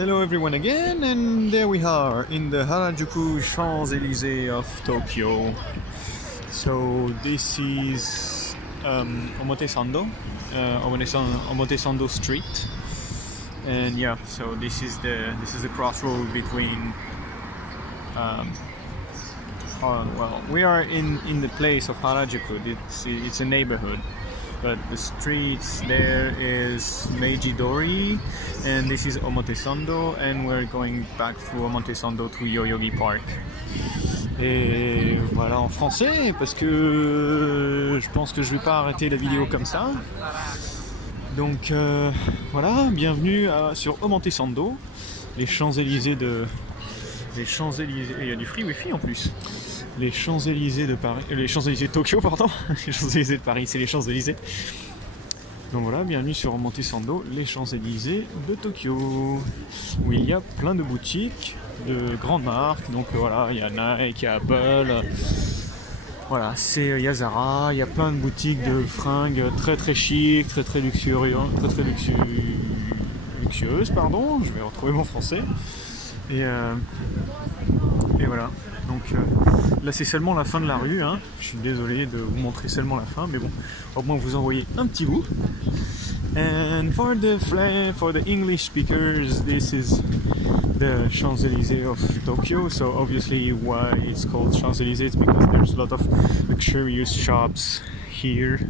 Hello everyone again, and there we are in the Harajuku Champs-Élysées of Tokyo. So this is Omotesando Street, and yeah, so this is the crossroad between well, we are in the place of Harajuku. It's a neighborhood, but the streets there is Meiji-dori, and this is Omotesando, and we're going back through Omotesando to Yoyogi Park. Et voilà en français, parce que je pense que je vais pas arrêter la vidéo comme ça. Donc voilà, bienvenue sur Omotesando, les Champs-Élysées de... Les Champs-Élysées, il y a du free wifi en plus. Les Champs-Élysées de Paris, les Champs-Élysées de Tokyo, pardon. Les Champs-Élysées de Paris, c'est les Champs-Élysées. Donc voilà, bienvenue sur Omotesando, les Champs-Élysées de Tokyo, où il y a plein de boutiques de grandes marques. Donc voilà, il y a Nike, il y a Apple, voilà, il y a Zara, il y a plein de boutiques de fringues très très chic, très luxueuses, pardon, je vais retrouver mon français. Et voilà, donc là c'est seulement la fin de la rue, hein. Je suis désolé de vous montrer seulement la fin, mais bon, au moins vous envoyez un petit bout. And for the English speakers, this is the Champs-Élysées of Tokyo. So obviously why it's called Champs-Élysées, it's because there's a lot of luxurious shops here,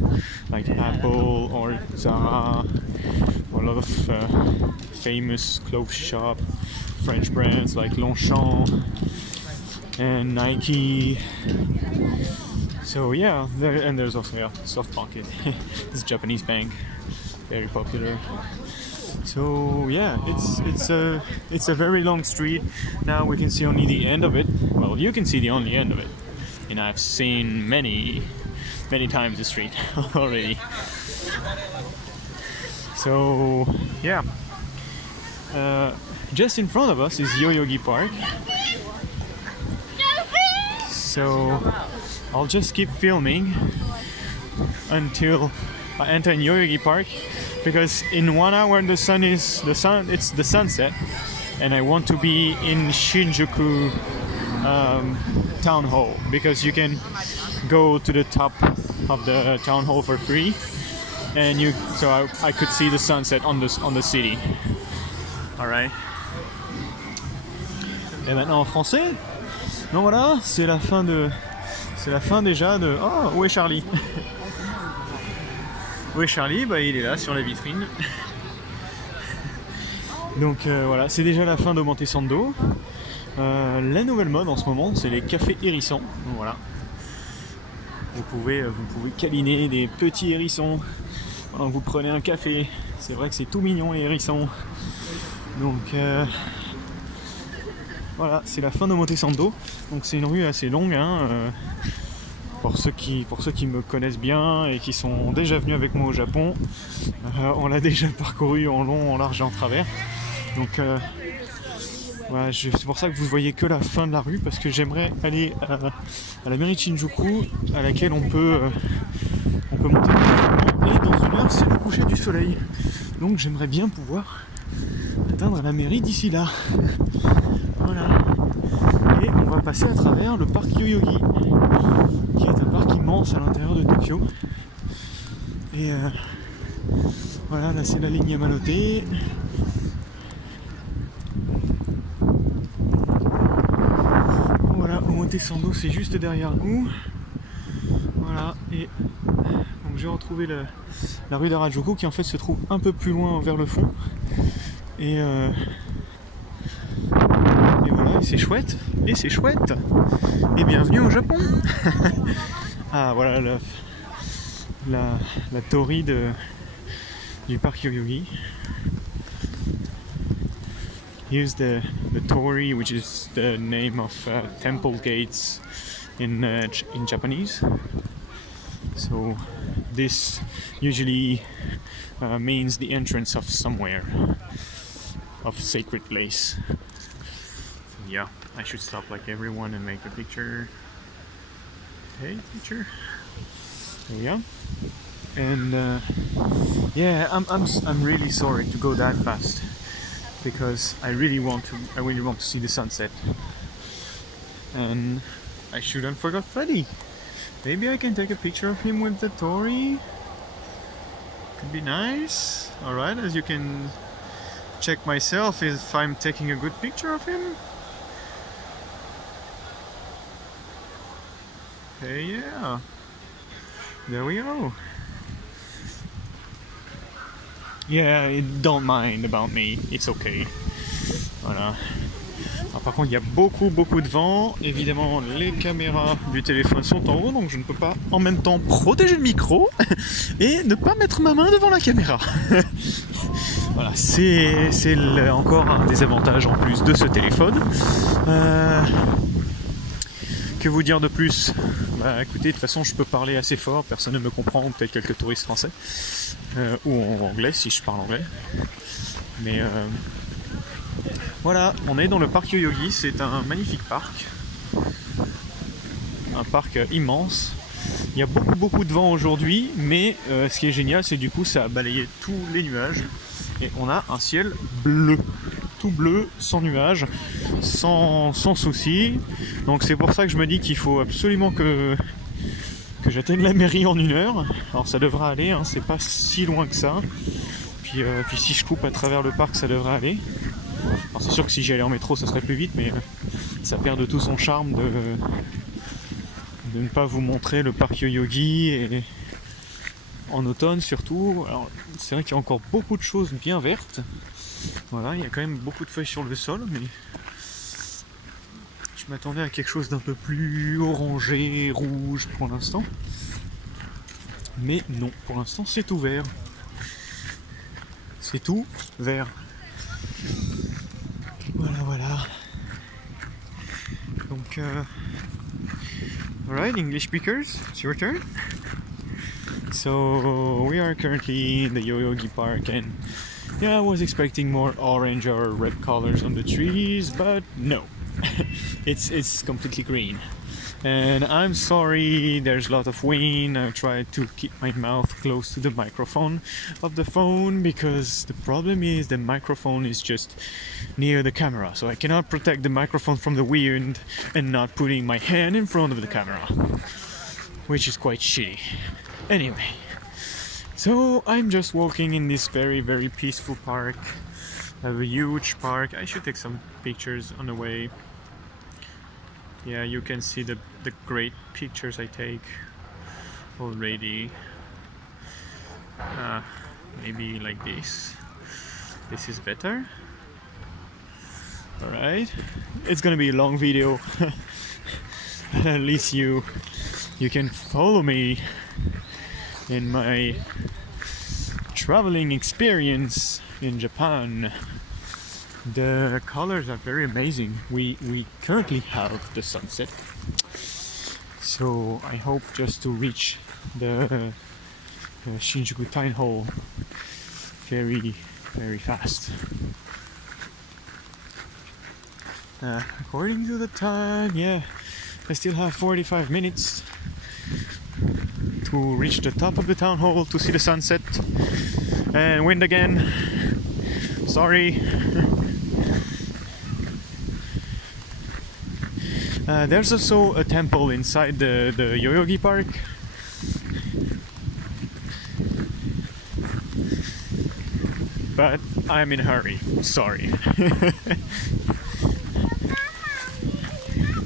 like Apple or Zara, or a lot of famous clothes shop, French brands like Longchamp and Nike. So yeah, there's also SoftBank. This Japanese bank, very popular. So yeah, it's a very long street. Now we can see only the end of it. Well, you can see the only end of it, and I've seen many times the street already. So yeah, just in front of us is Yoyogi Park. So I'll just keep filming until I enter in Yoyogi Park, because in 1 hour it's the sunset, and I want to be in Shinjuku Town Hall, because you can go to the top of the town hall for free, and so I could see the sunset on the city. All right. Et maintenant en français. Donc voilà, c'est la fin déjà de... Oh, où est Charlie? Où est Charlie? Bah il est là sur la vitrine. Donc voilà, c'est déjà la fin d'Omotesando. La nouvelle mode en ce moment, c'est les cafés hérissons. Donc voilà. Vous pouvez câliner des petits hérissons pendant que vous prenez un café. C'est vrai que c'est tout mignon les hérissons. Donc voilà, c'est la fin d'Omotesando. Donc c'est une rue assez longue, hein, pour ceux qui me connaissent bien et qui sont déjà venus avec moi au Japon. On l'a déjà parcouru en long, en large et en travers. Donc voilà, c'est pour ça que vous voyez que la fin de la rue, parce que j'aimerais aller à la mairie de Shinjuku, à laquelle on peut monter. Et dans une heure, c'est le coucher du soleil. Donc j'aimerais bien pouvoir atteindre la mairie d'ici là. Voilà. Et on va passer à travers le parc Yoyogi, qui est un parc immense à l'intérieur de Tokyo. Et voilà, là c'est la ligne Yamanote. Voilà, Omotesando c'est juste derrière nous. Voilà, et donc j'ai retrouvé la rue d'Harajuku, qui en fait se trouve un peu plus loin vers le fond. Et voilà, c'est chouette, et bienvenue au Japon. Ah voilà la torii du parc Yoyogi. Here's the torii, which is the name of temple gates in Japanese. So this usually means the entrance of somewhere, of sacred place. So yeah, I should stop like everyone and make a picture. Hey, teacher. There we go. And yeah, I'm really sorry to go that fast. because I really want to see the sunset. And I shouldn't forget Freddy. Maybe I can take a picture of him with the Tori. Could be nice. Alright, as you can check myself if I'm taking a good picture of him. Hey, yeah. There we go. Yeah, don't mind about me. It's okay. Voilà. Alors, par contre, il y a beaucoup de vent. Évidemment, les caméras du téléphone sont en haut, donc je ne peux pas en même temps protéger le micro et ne pas mettre ma main devant la caméra. Voilà, c'est encore un des avantages en plus de ce téléphone. Que vous dire de plus? Bah écoutez, de toute façon je peux parler assez fort, personne ne me comprend, peut-être quelques touristes français. Ou en anglais si je parle anglais. Mais voilà, on est dans le parc Yoyogi, c'est un magnifique parc. Un parc immense. Il y a beaucoup de vent aujourd'hui, mais ce qui est génial, c'est du coup ça a balayé tous les nuages. Et on a un ciel bleu. Tout bleu, sans nuages, sans souci. Donc c'est pour ça que je me dis qu'il faut absolument que j'atteigne la mairie en 1 heure. Alors ça devra aller, hein, c'est pas si loin que ça. Puis si je coupe à travers le parc, ça devrait aller. Alors c'est sûr que si j'y allais en métro, ça serait plus vite, mais ça perd de tout son charme de ne pas vous montrer le parc Yoyogi et en automne surtout. Alors c'est vrai qu'il y a encore beaucoup de choses bien vertes. Voilà, il y a quand même beaucoup de feuilles sur le sol, mais je m'attendais à quelque chose d'un peu plus orangé, rouge pour l'instant. Mais non, pour l'instant c'est tout vert. C'est tout vert. Voilà. Donc, alright, English speakers, it's your turn. So, we are currently in the Yoyogi Park, and yeah, I was expecting more orange or red colors on the trees, but no. it's completely green. And I'm sorry, there's a lot of wind. I tried to keep my mouth close to the microphone of the phone because the problem is the microphone is just near the camera, so I cannot protect the microphone from the wind and not putting my hand in front of the camera, which is quite shitty. Anyway, so I'm just walking in this very peaceful park. I have a huge park. I should take some pictures on the way. Yeah, you can see the great pictures I take already. Maybe like this. This is better. Alright. It's gonna be a long video. At least you can follow me in my traveling experience in Japan. The colors are very amazing. We currently have the sunset, so I hope just to reach the Shinjuku Town Hall very fast. According to the time, yeah, I still have 45 minutes to reach the top of the town hall to see the sunset. And wind again. Sorry. There's also a temple inside the Yoyogi Park. But I'm in a hurry, sorry.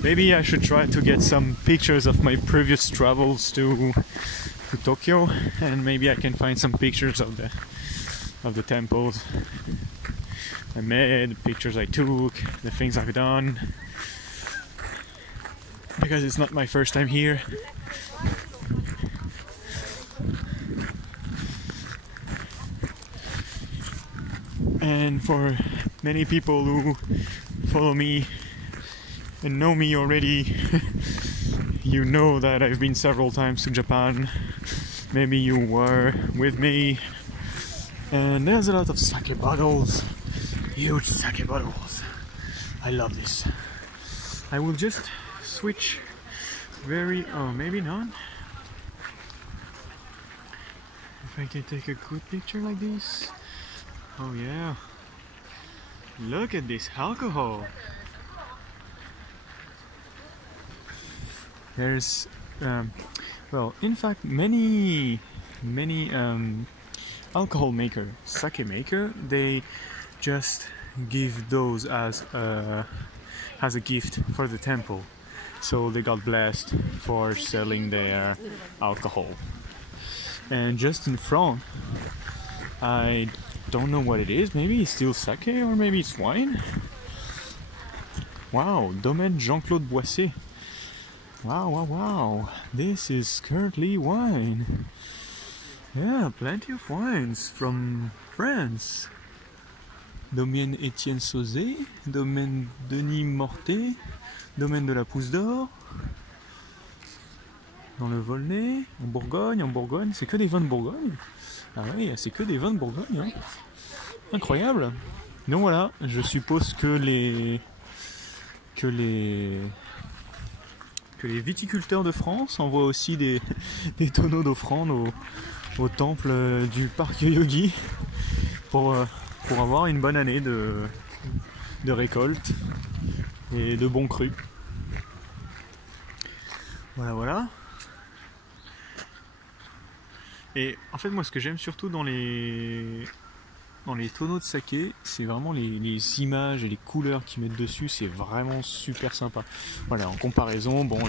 Maybe I should try to get some pictures of my previous travels to Tokyo, and maybe I can find some pictures of the temples I made, the pictures I took, the things I've done. Because it's not my first time here. And for many people who follow me and know me already, you know that I've been several times to Japan. Maybe you were with me. And there's a lot of sake bottles. Huge sake bottles. I love this. I will just switch oh, maybe not. If I can take a good picture like this. Oh yeah. Look at this alcohol. There's, well, in fact, many alcohol maker, sake maker, they just give those as a gift for the temple. So they got blessed for selling their alcohol. And just in front, I don't know what it is. Maybe it's still sake or maybe it's wine. Wow, Domaine Jean-Claude Boisset. Wow, wow, wow. This is currently wine. Yeah, plenty of wines from France. Domaine Étienne Sauzet, Domaine Denis Mortet, Domaine de la Pousse d'Or. Dans le Volnay, en Bourgogne, c'est que des vins de Bourgogne. Ah oui, c'est que des vins de Bourgogne. Hein. Incroyable. Donc voilà, je suppose que les viticulteurs de France envoient aussi des tonneaux d'offrandes au temple du parc Yoyogi pour avoir une bonne année de récolte et de bons crus. Voilà, voilà. Et en fait, moi, ce que j'aime surtout dans les tonneaux de saké, c'est vraiment les images et les couleurs qu'ils mettent dessus, c'est vraiment super sympa. Voilà, en comparaison, bon,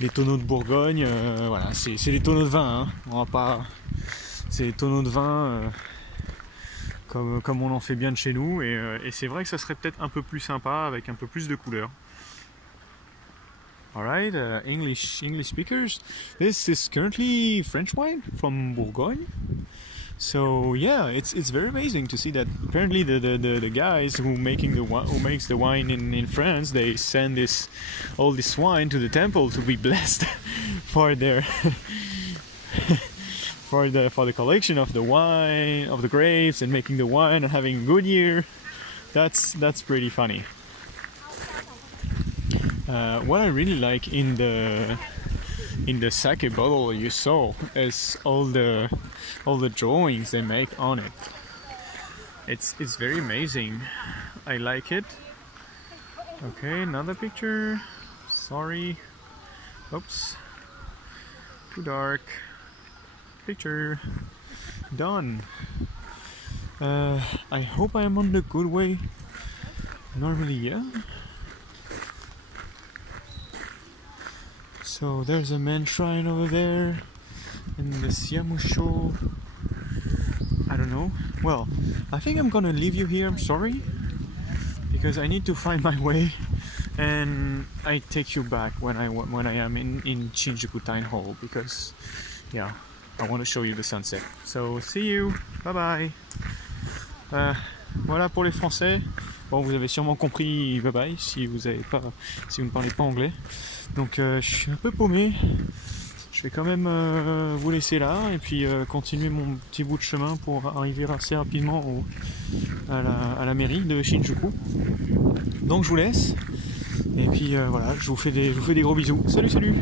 les tonneaux de Bourgogne, voilà, c'est les tonneaux de vin, hein. On va pas, c'est les tonneaux de vin comme on en fait bien de chez nous, et c'est vrai que ça serait peut-être un peu plus sympa avec un peu plus de couleurs. Alright, English speakers. This is currently French wine from Bourgogne. So yeah, it's very amazing to see that apparently the guys who makes the wine in France, they send all this wine to the temple to be blessed for their for the collection of the wine, of the grapes, and making the wine and having a good year. That's pretty funny. What I really like in the sake bottle you saw is all the drawings they make on it. It's very amazing. I like it. Okay, another picture. Sorry. Oops. Too dark. Picture. Done. I hope I am on the good way. Normally, yeah. So there's a man shrine over there, and the Siamusho. I don't know. Well, I think I'm gonna leave you here. I'm sorry, because I need to find my way, and I take you back when I am in Shinjuku Town Hall, because yeah, I want to show you the sunset. So see you. Bye bye. Voilà pour les Français. Bon, vous avez sûrement compris bye bye si vous ne parlez pas anglais. Donc je suis un peu paumé. Je vais quand même vous laisser là et puis continuer mon petit bout de chemin pour arriver assez rapidement à la mairie de Shinjuku. Donc je vous laisse. Et puis voilà, je vous fais des gros bisous. Salut, salut!